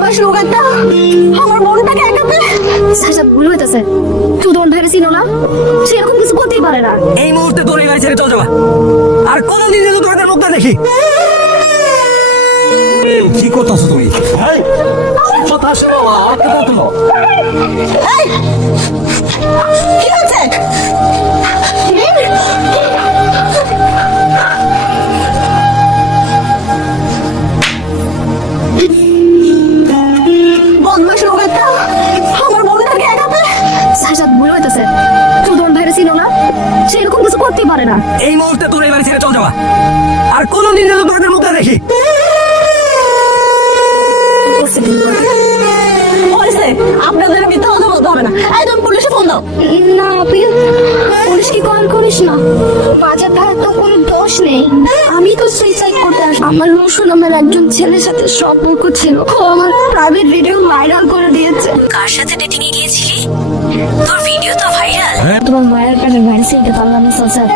বদমাস ভুল হইতেছে। তুই তোমার ভাইকে না? সে এরকম কিছু করতেই পারে না। এই মুহূর্তে তোর গাড়ি ছেড়ে চল আর কোনোদিন যেন তোমাদের মুখ না দেখি। কি করতেছো তুমি? কথা শোনো আর কথা তুলো কি হচ্ছে সাজাদ ভুল হইতেছে। তোর ভাইরে ছিল না? সে এরকম কিছু করতেই পারে না। এই মুহূর্তে তোর এই বাড়ি ছেড়ে চল যাবা। আর কোনোদিন যেন তোদের মুখটা দেখি। আপনাদের মিথ্যা কথা বলতে হবে না। এই তুমি পুলিশে ফোন দাও। না আপনি পুলিশ কি কল করিস না? বাজার তো কোনো দোষ নেই। আমি তো সুইসাইড করতে আমার রসুন নামের একজন ছেলের সাথে সম্পর্ক ছিল ও আমার প্রাইভেট ভিডিও ভাইরাল করে দিয়েছে। কার সাথে ডেটিং এ গিয়েছিলি? তোর ভিডিও তো ভাইরাল তোমার মায়ের কাছে ভাইরাল সিলতে পারলাম না স্যার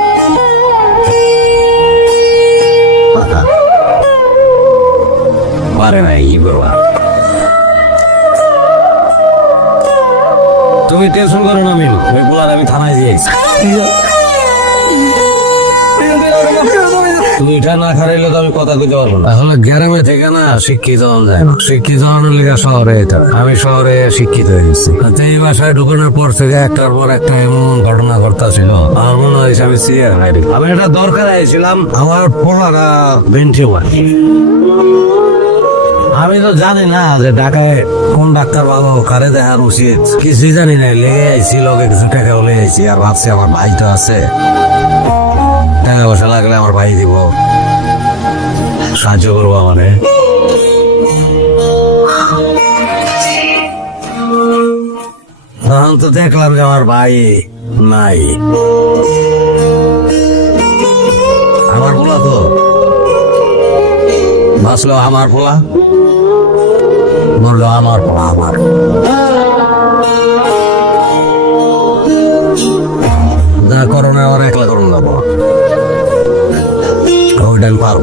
পারে নাই বাবা তুমি টেনশন করো না মিল ওই বলার আমি থানায় দিয়েছি এটা না খারাইলে তো আমি কথা কইতে পারব না। আসলে গ্রামে থেকে না শিক্ষিত হওয়া যায়। না শিক্ষিত হওয়ার লিগা শহরে এটা। আমি শহরে শিক্ষিত হয়ে গেছি। তো এই বাসায় ঢুকানোর পর থেকে একটার পর একটা এমন ঘটনা ঘটতেছিল। আমার মনে হয়েছে আমি সিরিয়ার আমি এটা দরকার আইছিলাম আমার পড়ারা বেঞ্চে আমি তো জানি না যে ঢাকায় কোন ডাক্তার বাবু কারে দেখার উচিত। কিছুই জানি না, লেগে আইছি, লগে কিছু টাকা বলে আইছি, আর ভাবছি আমার ভাই তো আছে। টাকা পয়সা লাগলে আমার ভাই দিব। সাহায্য করব আমারে। তখন তো দেখলাম যে আমার ভাই নাই। আমার পোলা তো। বাঁচলো আমার পোলা, মরলো আমার পোলা আমার। করোনা, ওর একলা করুন যাব ওইটা আমি পারব।